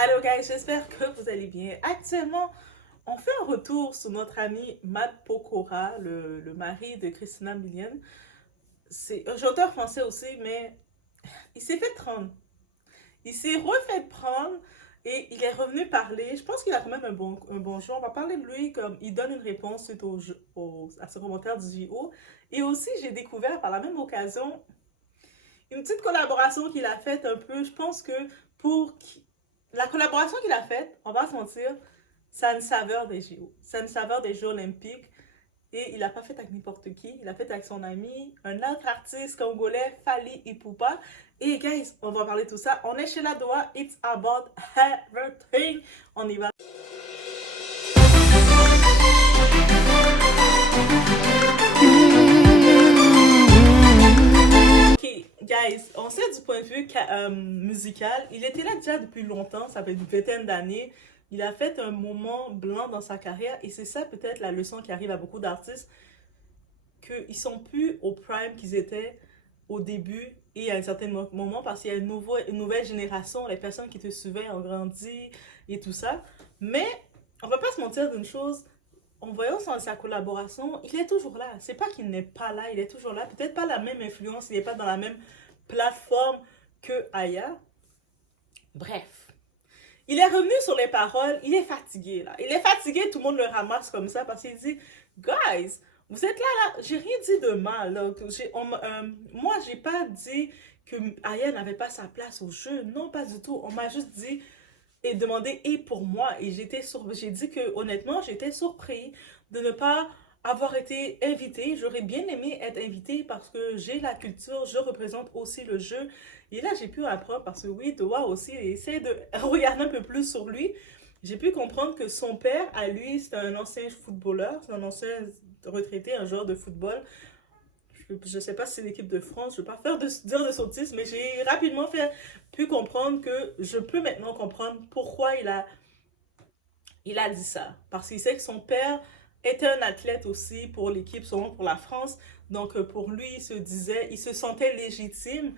Allô guys, j'espère que vous allez bien. Actuellement, on fait un retour sur notre ami Matt Pokora, le mari de Christina Milian. C'est un chanteur français aussi, mais il s'est fait prendre. Il s'est refait prendre et il est revenu parler. Je pense qu'il a quand même un bon jeu. On va parler de lui comme il donne une réponse suite à ce commentaire du JO. Et aussi, j'ai découvert par la même occasion une petite collaboration qu'il a faite un peu. Je pense que pour la collaboration qu'il a faite, on va se mentir, ça a une saveur des JO. Ça a une saveur des Jeux olympiques. Et il l'a pas fait avec n'importe qui. Il l'a fait avec son ami, un autre artiste congolais, Fally Ipupa. Et guys, on va parler de tout ça. On est chez la Doha. It's about everything. On y va. Ok, guys, on sait du point de vue musical. Il était là déjà depuis longtemps. Ça fait une vingtaine d'années. Il a fait un moment blanc dans sa carrière. Et c'est ça peut-être la leçon qui arrive à beaucoup d'artistes, qu'ils sont plus au prime qu'ils étaient au début et à un certain moment parce qu'il y a une nouvelle génération, les personnes qui te suivaient ont grandi et tout ça. Mais on va pas se mentir d'une chose, en voyant sa collaboration, il est toujours là. C'est pas qu'il n'est pas là, il est toujours là. Peut-être pas la même influence, il n'est pas dans la même plateforme que Aya. Bref. Il est revenu sur les paroles, il est fatigué là. Il est fatigué, tout le monde le ramasse comme ça parce qu'il dit, guys, vous êtes là, là, j'ai rien dit de mal. Là. Moi, j'ai pas dit que Aya n'avait pas sa place au jeu. Non, pas du tout. On m'a juste dit et demandé et pour moi. Et j'ai dit que honnêtement, j'étais surpris de ne pas avoir été invité. J'aurais bien aimé être invité parce que j'ai la culture, je représente aussi le jeu. Et là, j'ai pu apprendre parce que oui, Doha aussi essaie de regarder un peu plus sur lui. J'ai pu comprendre que son père, à lui, c'est un ancien footballeur, c'est un ancien retraité, un joueur de football. Je ne sais pas si c'est l'équipe de France, je ne vais pas dire de sottises, mais j'ai rapidement pu comprendre que je peux maintenant comprendre pourquoi il a dit ça. Parce qu'il sait que son père était un athlète aussi pour l'équipe, souvent pour la France. Donc pour lui, il se sentait légitime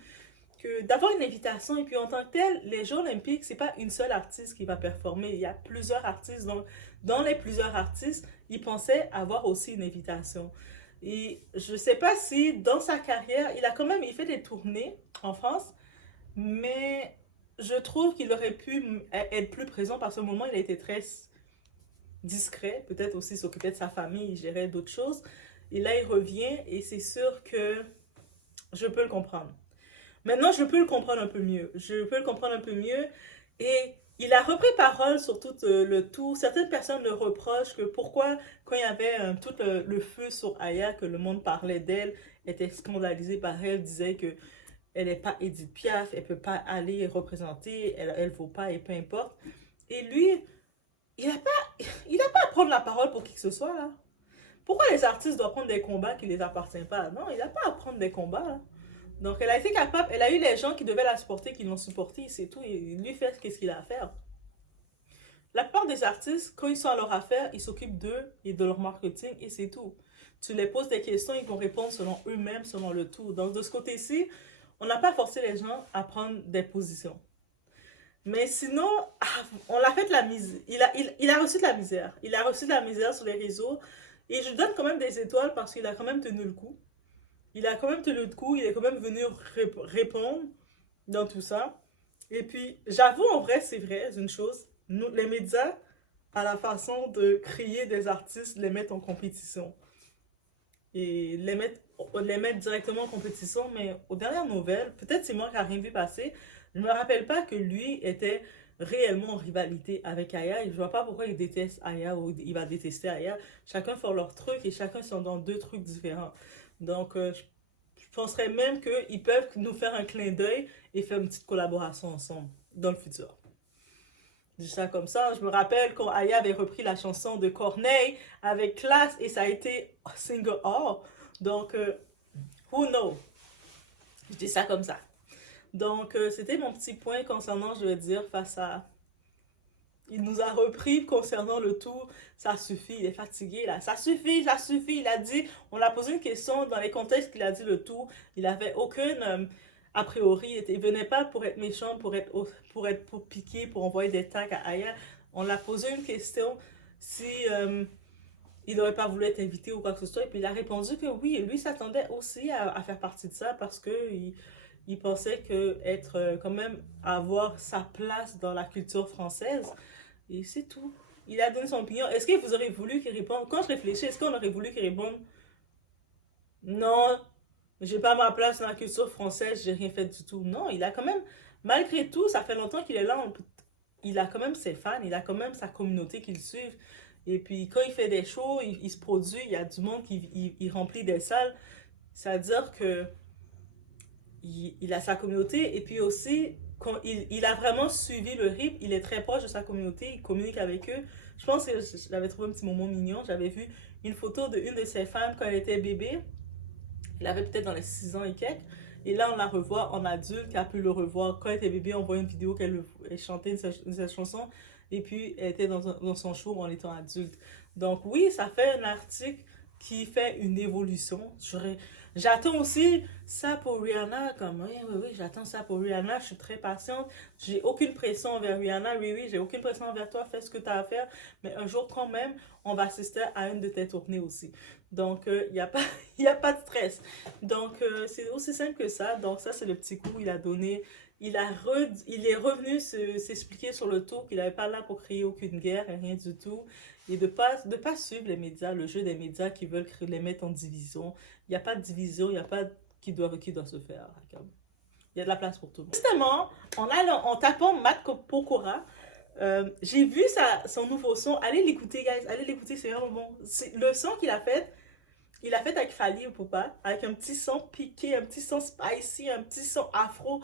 que d'avoir une invitation. Et puis en tant que tel, les Jeux olympiques, c'est pas une seule artiste qui va performer. Il y a plusieurs artistes. Donc dans les plusieurs artistes, il pensait avoir aussi une invitation. Et je sais pas si dans sa carrière, il fait des tournées en France, mais je trouve qu'il aurait pu être plus présent parce qu'au moment, il a été très discret, peut-être aussi s'occuper de sa famille, il gérait d'autres choses. Et là, il revient et c'est sûr que je peux le comprendre. Maintenant, je peux le comprendre un peu mieux. Je peux le comprendre un peu mieux. Et il a repris parole sur tout le tout. Certaines personnes le reprochent que pourquoi, quand il y avait tout le feu sur Aya, que le monde parlait d'elle, était scandalisé par elle, disait que elle n'est pas Edith Piaf, elle peut pas aller représenter, elle vaut pas et peu importe. Et lui, il n'a pas, il a pas à prendre la parole pour qui que ce soit là. Pourquoi les artistes doivent prendre des combats qui ne les appartiennent pas? Non, il n'a pas à prendre des combats là. Donc elle a été capable, elle a eu les gens qui devaient la supporter, qui l'ont supporté, c'est tout. Et lui fait ce qu'il a à faire. La plupart des artistes, quand ils sont à leur affaire, ils s'occupent d'eux et de leur marketing et c'est tout. Tu les poses des questions, ils vont répondre selon eux-mêmes, selon le tout. Donc de ce côté-ci, on n'a pas forcé les gens à prendre des positions. Mais sinon, on l'a fait de la misère. Il a reçu de la misère. Il a reçu de la misère sur les réseaux. Et je donne quand même des étoiles parce qu'il a quand même tenu le coup. Il a quand même tenu le coup. Il est quand même venu répondre dans tout ça. Et puis, j'avoue, en vrai, c'est vrai, une chose. Nous, les médias, à la façon de crier des artistes, les mettre en compétition. Et les mettre directement en compétition, mais aux dernières nouvelles, peut-être c'est moi qui n'ai rien vu passer, je ne me rappelle pas que lui était réellement en rivalité avec Aya. Et je ne vois pas pourquoi il déteste Aya ou il va détester Aya. Chacun fait leur truc et chacun sont dans deux trucs différents. Donc, je penserais même qu'ils peuvent nous faire un clin d'œil et faire une petite collaboration ensemble dans le futur. Je dis ça comme ça. Je me rappelle quand Aya avait repris la chanson de Corneille avec classe et ça a été single all. Donc, who knows? Je dis ça comme ça. Donc, c'était mon petit point concernant, je vais dire, face à... Il nous a repris concernant le tout. Ça suffit, il est fatigué là. Ça suffit, ça suffit. Il a dit, on l'a posé une question dans les contextes qu'il a dit le tout. Il avait aucune a priori, il venait pas pour être méchant, pour piquer, pour envoyer des tags à Aya. On l'a posé une question si il n'aurait pas voulu être invité ou quoi que ce soit. Et puis il a répondu que oui, lui s'attendait aussi à faire partie de ça parce que il pensait que être quand même avoir sa place dans la culture française. Et c'est tout. Il a donné son opinion. Est-ce que vous aurez voulu qu'il réponde? Quand je réfléchis, est-ce qu'on aurait voulu qu'il réponde? Non, j'ai pas ma place dans la culture française, j'ai rien fait du tout. Non, il a quand même, malgré tout, ça fait longtemps qu'il est là. Il a quand même ses fans, il a quand même sa communauté qui le suivent. Et puis quand il fait des shows, il se produit, il y a du monde qui il remplit des salles. C'est-à-dire que il a sa communauté et puis aussi quand il a vraiment suivi le rythme, il est très proche de sa communauté, il communique avec eux. Je pense que j'avais trouvé un petit moment mignon, j'avais vu une photo de une de ses fans quand elle était bébé. Elle avait peut-être dans les 6 ans et quelques. Et là, on la revoit en adulte, qui a pu le revoir. Quand elle était bébé, on voit une vidéo qu'elle chantait une chanson. Et puis, elle était dans son show en étant adulte. Donc oui, ça fait un article qui fait une évolution. J'attends aussi ça pour Rihanna. Comme, oui, oui, oui, j'attends ça pour Rihanna. Je suis très patiente. J'ai aucune pression envers Rihanna. Oui, oui, j'ai aucune pression envers toi. Fais ce que tu as à faire. Mais un jour, quand même, on va assister à une de tes tournées aussi. Donc, il n'y a pas, y a pas de stress. Donc, c'est aussi simple que ça. Donc, ça, c'est le petit coup qu'il a donné. Il est revenu s'expliquer sur le tour qu'il n'avait pas là pour créer aucune guerre et rien du tout. Et de pas suivre les médias, le jeu des médias qui veulent les mettre en division. Il n'y a pas de division, il n'y a pas qui doit se faire. Il y a de la place pour tout le monde. Justement, en tapant Matt Pokora, j'ai vu son nouveau son. Allez l'écouter, guys. Allez l'écouter, c'est vraiment bon. Le son qu'il a fait, il a fait avec Fally Ipupa, avec un petit son piqué, un petit son spicy, un petit son afro.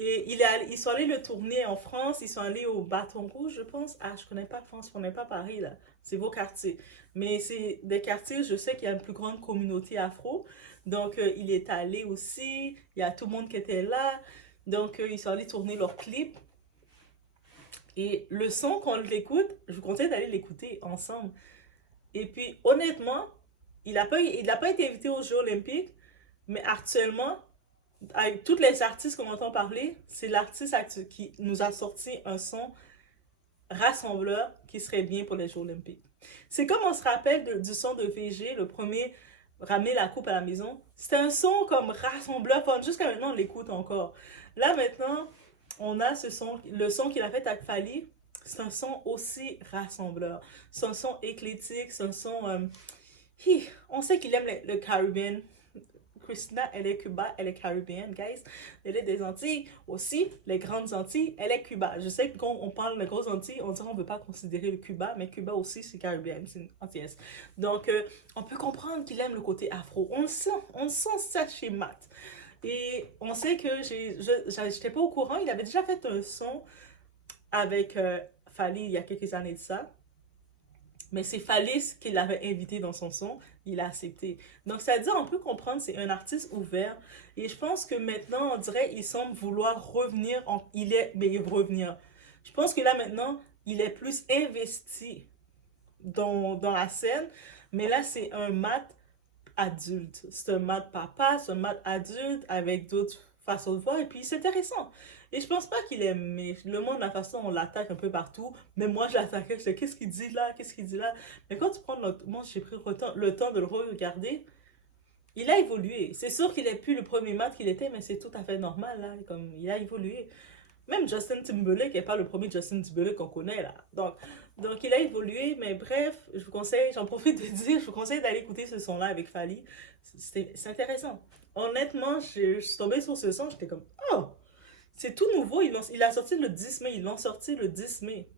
Et ils sont allés le tourner en France, ils sont allés au Bâton Rouge, je pense. Ah, je connais pas France, je connais pas Paris, là. C'est vos quartiers. Mais c'est des quartiers, je sais qu'il y a une plus grande communauté afro. Donc, il est allé aussi, il y a tout le monde qui était là. Donc, ils sont allés tourner leur clip. Et le son, quand on l'écoute, je vous conseille d'aller l'écouter ensemble. Et puis, honnêtement, il n'a pas été invité aux Jeux Olympiques, mais actuellement, avec tous les artistes qu'on entend parler, c'est l'artiste qui nous a sorti un son rassembleur qui serait bien pour les Jeux Olympiques. C'est comme on se rappelle du son de VG, le premier ramener la coupe à la maison. C'était un son comme rassembleur, jusqu'à maintenant on l'écoute encore. Là maintenant, on a le son qu'il a fait avec Fally, c'est un son aussi rassembleur. C'est un son éclectique, c'est un son... on sait qu'il aime le Caribbean. Christina, elle est Cuba, elle est caribéenne, guys. Elle est des Antilles aussi, les grandes Antilles, elle est Cuba. Je sais que quand on parle de grosses Antilles, on dirait qu'on ne veut pas considérer le Cuba, mais Cuba aussi, c'est caribéenne, c'est une Antillaise. Donc, on peut comprendre qu'il aime le côté afro. On sent ça chez Matt. Et on sait que j'étais pas au courant, il avait déjà fait un son avec Fally il y a quelques années de ça. Mais c'est Fally qui l'avait invité dans son son, il a accepté. Donc, c'est-à-dire, on peut comprendre, c'est un artiste ouvert. Et je pense que maintenant, on dirait, il semble vouloir revenir. Mais il veut revenir. Je pense que là, maintenant, il est plus investi dans la scène. Mais là, c'est un Matt adulte. C'est un Matt papa, c'est un Matt adulte avec d'autres façons de voir. Et puis, c'est intéressant. Et je pense pas qu'il est méchant. Le monde, la façon, on l'attaque un peu partout. Mais moi, je l'attaquais. Je disais, qu'est-ce qu'il dit là? Qu'est-ce qu'il dit là? Mais quand tu prends moi, j'ai pris le temps de le regarder. Il a évolué. C'est sûr qu'il n'est plus le premier Matt qu'il était, mais c'est tout à fait normal, là. Comme, il a évolué. Même Justin Timberlake n'est pas le premier Justin Timberlake qu'on connaît, là. Donc, il a évolué, mais bref, je vous conseille, j'en profite de dire, je vous conseille d'aller écouter ce son-là avec Fally. C'est intéressant. Honnêtement, je suis tombée sur ce son, j'étais comme, oh! C'est tout nouveau, il a sorti le 10 mai, ils l'ont sorti le 10 mai.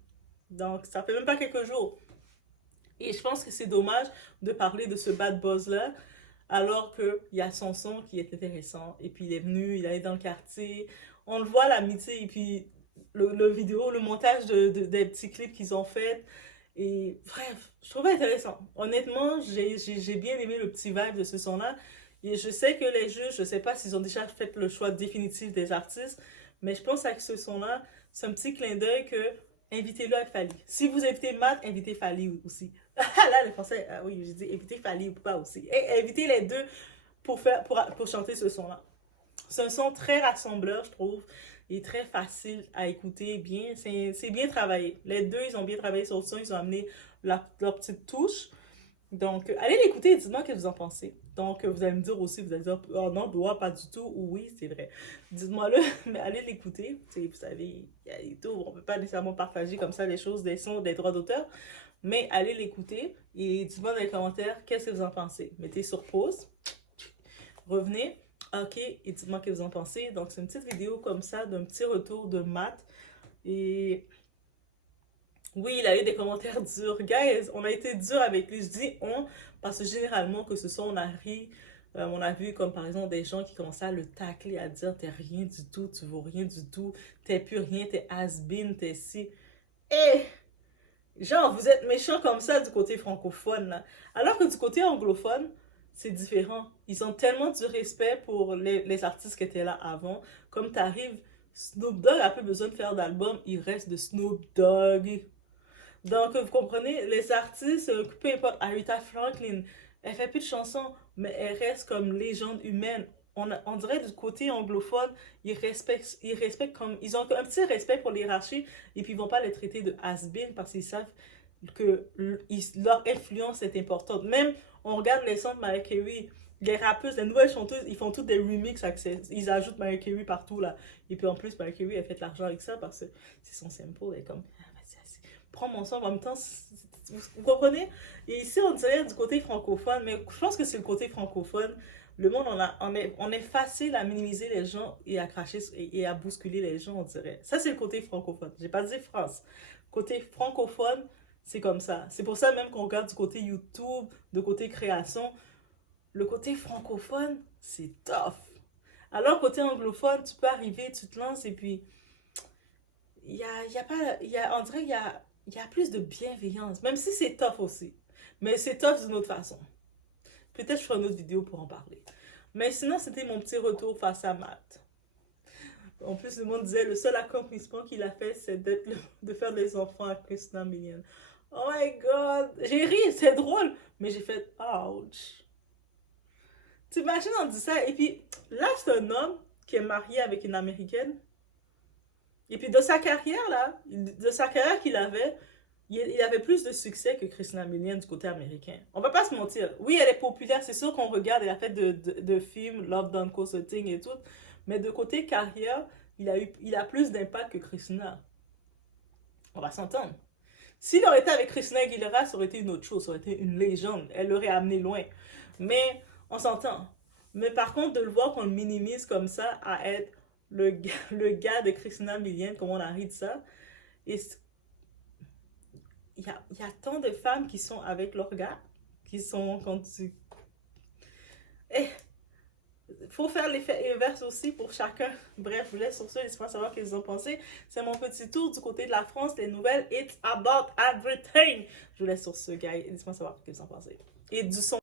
Donc, ça fait même pas quelques jours. Et je pense que c'est dommage de parler de ce bad buzz-là, alors qu'il y a son son qui est intéressant. Et puis, il est venu, il est allé dans le quartier. On le voit, l'amitié, et puis le vidéo, le montage des petits clips qu'ils ont fait. Et bref, je trouvais intéressant. Honnêtement, j'ai bien aimé le petit vibe de ce son-là. Et je sais que les juges, je sais pas s'ils ont déjà fait le choix définitif des artistes, mais je pense que ce son-là, c'est un petit clin d'œil que invitez-le avec Fally. Si vous invitez Matt, invitez Fally aussi. Là, les Français, oui, j'ai dit invitez Fally ou pas aussi. Et invitez les deux pour chanter ce son-là. C'est un son très rassembleur, je trouve. Il est très facile à écouter, bien. C'est bien travaillé. Les deux, ils ont bien travaillé sur le son, ils ont amené leur petite touche. Donc, allez l'écouter et dites-moi ce que vous en pensez. Donc, vous allez me dire aussi, vous allez dire, oh non, doigt, pas du tout, ou oui, c'est vrai. Dites-moi-le, mais allez l'écouter. Vous savez, il y a YouTube, on ne peut pas nécessairement partager comme ça les choses, des sons, des droits d'auteur, mais allez l'écouter et dites-moi dans les commentaires qu'est-ce que vous en pensez. Mettez sur pause, revenez, ok, et dites-moi ce que vous en pensez. Donc, c'est une petite vidéo comme ça d'un petit retour de Matt. Et oui, il a eu des commentaires durs. Guys, on a été dur avec lui. Je dis on, parce que généralement, que ce soit on a ri, on a vu comme par exemple des gens qui commençaient à le tacler, à dire t'es rien du tout, tu vaux rien du tout, t'es plus rien, t'es has-been, t'es si. Eh! Genre, vous êtes méchants comme ça du côté francophone, là. Alors que du côté anglophone, c'est différent. Ils ont tellement du respect pour les artistes qui étaient là avant. Comme t'arrives, Snoop Dogg a plus besoin de faire d'album, il reste de Snoop Dogg. Donc, vous comprenez, les artistes, peu importe, Aretha Franklin, elle fait plus de chansons, mais elle reste comme légende humaine. On dirait du côté anglophone, ils respectent comme, ils ont un petit respect pour l'hierarchie, et puis ils vont pas les traiter de has-been parce qu'ils savent que leur influence est importante. Même, on regarde les sons de Mariah Carey, les rappeuses, les nouvelles chanteuses, ils font tous des remixes, ils ajoutent Mariah Carey partout là. Et puis en plus, Mariah Carey, elle fait de l'argent avec ça parce que c'est son sample, elle est comme, prends mon son, en même temps, vous comprenez? Et ici, on dirait du côté francophone, mais je pense que c'est le côté francophone. Le monde, on est facile à minimiser les gens et à cracher et à bousculer les gens, on dirait. Ça, c'est le côté francophone. J'ai pas dit France. Côté francophone, c'est comme ça. C'est pour ça même qu'on regarde du côté YouTube, de côté création. Le côté francophone, c'est tough. Alors, côté anglophone, tu peux arriver, tu te lances et puis il y a pas, on dirait qu'il y a plus de bienveillance, même si c'est tough aussi. Mais c'est tough d'une autre façon. Peut-être je ferai une autre vidéo pour en parler. Mais sinon, c'était mon petit retour face à Matt. En plus, le monde disait le seul accomplissement qu'il a fait, c'est de faire des enfants à Christina Milian. Oh my god! J'ai ri, c'est drôle, mais j'ai fait ouch. T'imagines, on dit ça, et puis là, c'est un homme qui est marié avec une américaine. Et puis de sa carrière, là, de sa carrière qu'il avait, il avait plus de succès que Christina Milian du côté américain. On va pas se mentir. Oui, elle est populaire, c'est sûr qu'on regarde, elle a fait de films, Love Don't Cost a Thing et tout, mais de côté carrière, il a plus d'impact que Christina. On va s'entendre. S'il aurait été avec Christina Aguilera, ça aurait été une autre chose, ça aurait été une légende, elle l'aurait amené loin. Mais on s'entend. Mais par contre, de le voir qu'on le minimise comme ça à être le gars de Christina Milian, comme on a ri de ça, et il y a tant de femmes qui sont avec leur gars, qui sont quand tu... Eh, faut faire l'effet inverse aussi pour chacun. Bref, je vous laisse sur ce, laissez-moi savoir ce que vous en pensez. C'est mon petit tour du côté de la France, les nouvelles, it's about everything. Je vous laisse sur ce, guys, laissez-moi savoir ce que vous en pensez. Et du son.